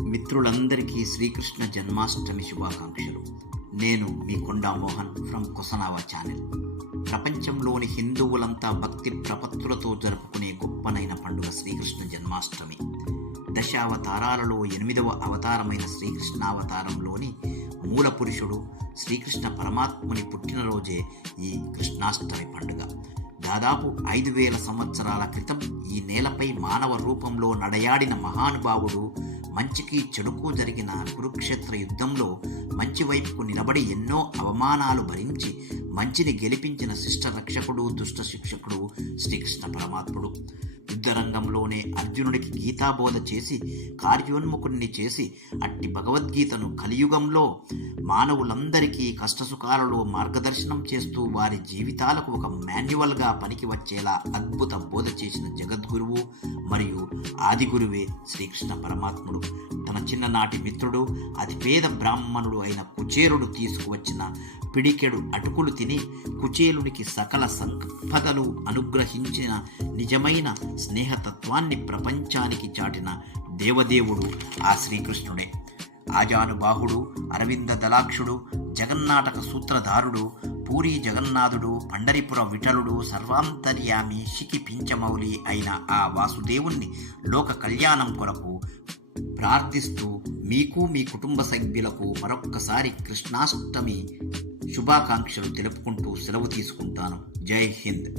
మిత్రులందరికీ శ్రీకృష్ణ జన్మాష్టమి శుభాకాంక్షలు. నేను మీ కొండా మోహన్ ఫ్రమ్ కుసనావా ఛానల్. ప్రపంచంలోని హిందువులంతా భక్తి ప్రపత్తులతో జరుపుకునే గొప్పనైన పండుగ శ్రీకృష్ణ జన్మాష్టమి. దశావతారాలలో 8వ అవతారమైన శ్రీకృష్ణావతారంలోని మూల పురుషుడు శ్రీకృష్ణ పరమాత్ముని పుట్టినరోజే ఈ కృష్ణాష్టమి పండుగ. దాదాపు 5000 సంవత్సరాల క్రితం ఈ నేలపై మానవ రూపంలో నడయాడిన మహానుభావుడు, మంచికి చెడుకు జరిగిన కురుక్షేత్ర యుద్ధంలో మంచి వైపుకు నిలబడి ఎన్నో అవమానాలు భరించి మంచిని గెలిపించిన శిష్ట రక్షకుడు, దుష్ట శిక్షకుడు శ్రీకృష్ణ పరమాత్ముడు. యుద్ధరంగంలోనే అర్జునుడికి గీతాబోధ చేసి కార్యోన్ముఖుణ్ణి చేసి అట్టి భగవద్గీతను కలియుగంలో మానవులందరికీ కష్టసుఖాలలో మార్గదర్శనం చేస్తూ వారి జీవితాలకు ఒక మాన్యువల్గా పనికి వచ్చేలా అద్భుత బోధ చేసిన జగద్గురువు మరియు ఆదిగురువే శ్రీకృష్ణ పరమాత్ముడు. తన చిన్ననాటి మిత్రుడు అతిపేద బ్రాహ్మణుడు అయిన కుచేలుడు తీసుకువచ్చిన పిడికెడు అటుకులు తిని కుచేలునికి సకల సంపదలు అనుగ్రహించిన నిజమైన స్నేహతత్వాన్ని ప్రపంచానికి చాటిన దేవదేవుడు ఆ శ్రీకృష్ణుడే. ఆజానుబాహుడు, అరవింద దళాక్షుడు, జగన్నాటక సూత్రధారుడు, పూరీ జగన్నాథుడు, పండరిపుర విఠలుడు, సర్వాంతర్యామి శికి పించమౌలి అయిన ఆ వాసుదేవుణ్ణి లోక కళ్యాణం కొరకు ప్రార్థిస్తూ మీకు మీ కుటుంబ సభ్యులకు మరొక్కసారి కృష్ణాష్టమి శుభాకాంక్షలు తెలుపుకుంటూ సెలవు తీసుకుంటాను. జై హింద్.